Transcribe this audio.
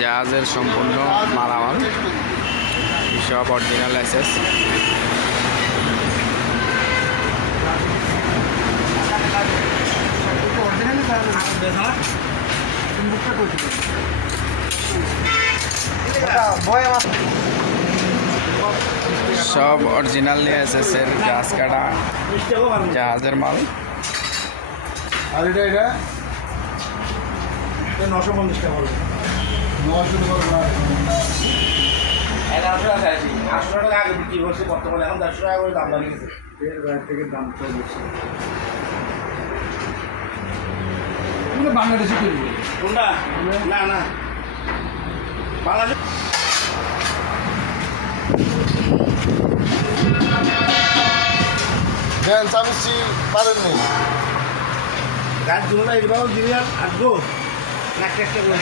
জাহাজের সম্পূর্ণ মালামাল সব অরিজিনাল এসএস। সব অরিজিনাল নিয়ে এসএসের গাছ কাটা জাহাজের মাল। আর এটা 950 টাকা বলবো। 900 টাকা 1100 টাকা আছে। 800 টাকা আগে বিক্রি করছে, বর্তমানে এখন 150 টাকা করে দাম বাড়িয়ে গেছে। এর বাইরে থেকে দাম তো বেশি। এগুলো বাংলাদেশে তৈরি করে। কোনটা? না না, বাংলাদেশ। দেন চামিচি পারেননি গাছ জন্য এরকম দিলে আসবো একটা একটা করে